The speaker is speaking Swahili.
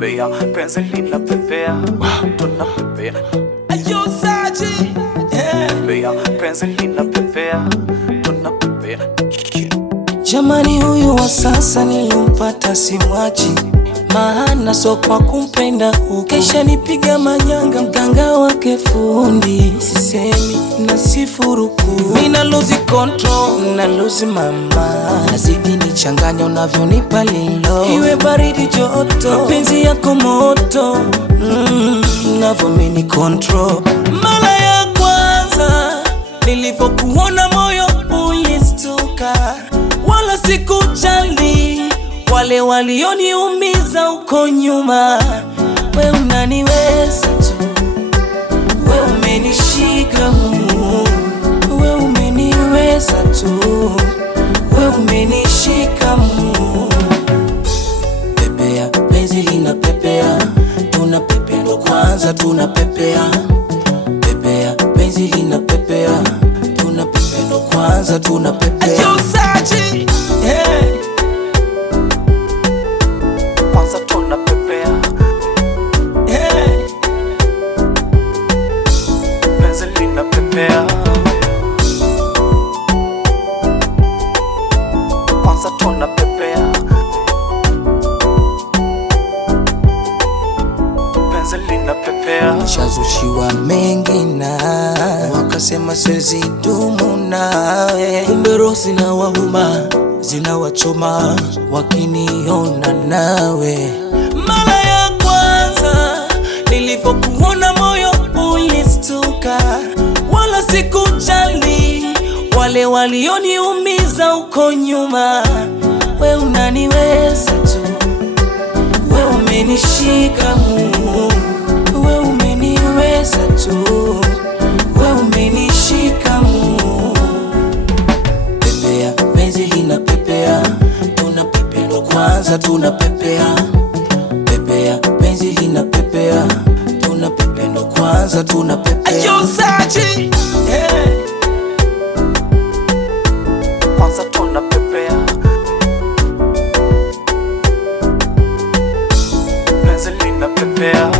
tunapepea, penzi linapepea, tunapepea. Ayo Saji, Pepea, penzi linapepea, tunapepea. jamani huyu wa sasa nilimpata simwachi, maana so kwa kumpenda ukesha nipiga manyanga, mganga wake fundi. Sisemi na sifuruku, mina lose control, na lose mama, nazidi nichanganya unavyonipa lilo, iwe baridi joto, mapenzi yako moto, unavyomini control. Mara ya kwanza nilipokuona moyo ulistuka, wala sikujali wale walioniumiza uko nyuma. We unaniweza tu, we umenishika Mungu, we umeniweza tu, we umenishika Mungu. Pepea, penzi linapepea, tunapepea ndo kwanza tunapepea. Pepea, penzi linapepea, tunapepea ndo kwanza tunapepea. Ayo Saji, hey. Kwanza tunapepea, penzi linapepea. Kwanza tunapepea, penzi linapepea. Nishazushiwa mengi na wakasema siwezi dumu nawe, kumbe roho zinawahuma, zinawachoma wakiniona nawe. Mara ya kwanza nilipokuona moyo ulistuka, wala sikujali wale walioniumiza uko nyuma. We unaniweza tu, we umenishika Mungu, we umeniweza tu, we umenishika Mungu. Pepea, penzi linapepea, tunapepea ndo kwanza tunapepea. Pepea, penzi linapepea, tunapepea ndo kwanza tunapepea. Ayo Saji, Kwanza tunapepea, penzi linapepea.